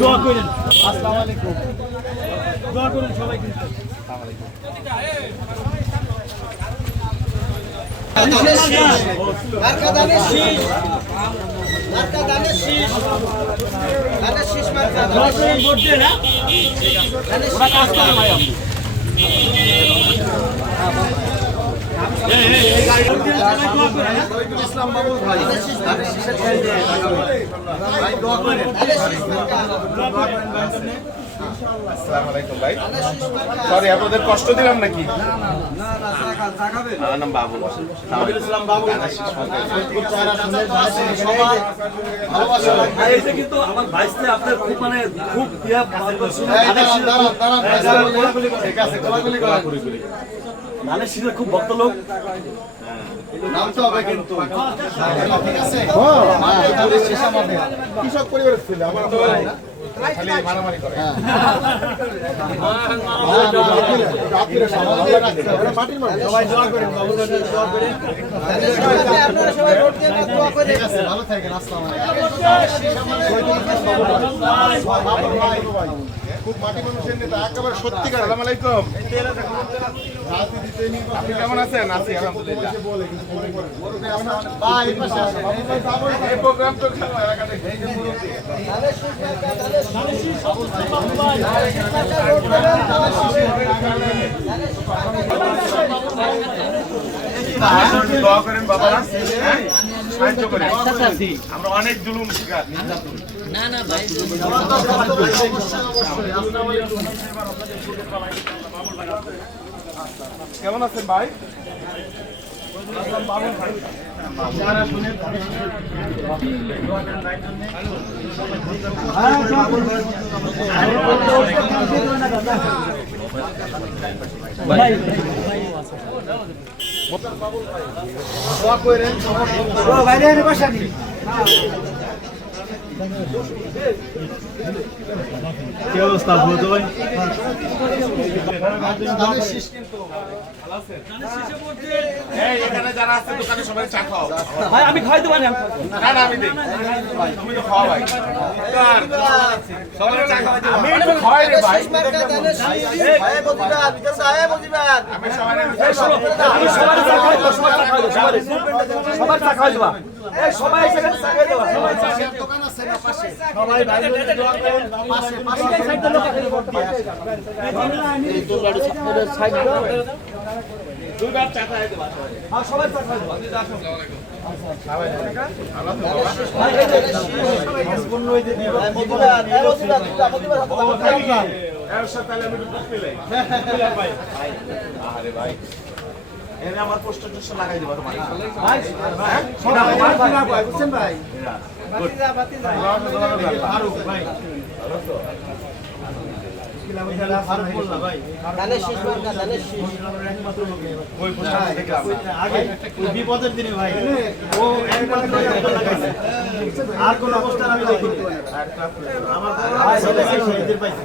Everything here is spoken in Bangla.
দোয়া করেন। আসসালামু আলাইকুম। দোয়া করেন সবাই কিন্তু। মার্কা দানের শীষ, মার্কা দানের শীষ, দানের শীষ মার্কা দানের শীষ। ভোট দিয়ে না ওরা কাজ করে ভাই আপনি। ইসলাম বাবুল ভাই দানের শীষের খেল দিয়ে ভাই দোয়া করেন। দানের শীষ মার্কা। আসসালামু আলাইকুম ভাই। সরি আপনাদের কষ্ট দিলাম নাকি? না তাকাবেন। আমার নাম বাবুল। ইসলাম বাবুল ফেসবুক চেহারা শুনে সবাই ভালোবাসা। এইটা কিন্তু আমার ভাইস্তে আপনার খুব মানে খুব ইয়া ঠিক আছে গোলাগুলি করা ধানের শীষের খুব ভক্ত লোক। নামতে হবে কিন্তু ঠিক আছে। কৃষক পরিবারের ছেলে আমার তো খালি মারামারি করে। সবাই দোয়া করেন, বাবুদের জন্য দোয়া করেন। আপনারা সবাই ভোট দিয়ে দোয়া করেন। ঠিক আছে, ভালো থাকেন। আসসালামু আলাইকুম। খুব মাটি মানুষের নেতা একেবারে সত্যিকার। আসসালামু আলাইকুম। আপনি কেমন আছেন? আছি আলহামদুলিল্লাহ। ভাই পাশে আসেন। এই প্রোগ্রাম তো এলাকাতে দোয়া করেন বাবারা, সাহায্য করেন। আমরা অনেক জুলুম শিকার। কেমন আছেন ভাই? কি অবস্থা বলতো ভাই? এই এখানে যারা আছে দোকানে সবাই চা খাও। ভাই আমি খাইতে পারি না। না না আমি দেই। তুমি তো খাও ভাই। সবাই চা খাও। আমি একটু খাওয়াই রে ভাই। ভাই মজিবার ভিতর আয় মজিবার। আমি সবাই আমি সবার চা খাই দেব, সবার চা খাই দেব, সবার চা খাই দেব। এই সবাই সেখানে চা খাই দেব, সবাই চা খাই দেব। দোকান আছে না পাশে। সবাই ভাই বোনেদের দোয়া করেন। পাশে এই সাইডে লোক আছে ভোট দিয়ে। এই তোর বাড়ি সাইড দুইবার চা খাই দেব। আর সবাই চা খাই দেব। আসো। ভাই এই যে সম্পূর্ণ হই দিতে মজিবার, মজিবার। এর সাথে আমি একটু দুধ পেলে। ভাই আরে ভাই এনে আমার পোস্টার টোস্টার লাগাই দিবা তোমার। ভাই ভাই বুঝছেন ভাই? ফারুক ভাই দানের শীষ মার্কা দানের শীষ। ওই পোস্টার দেখলাম আগে ওই বিপদের দিনে ভাই ও একমাত্র লাগাইছে। আর কোন অবস্থা আমি দেখিনি। আমার ভাই পাইছে।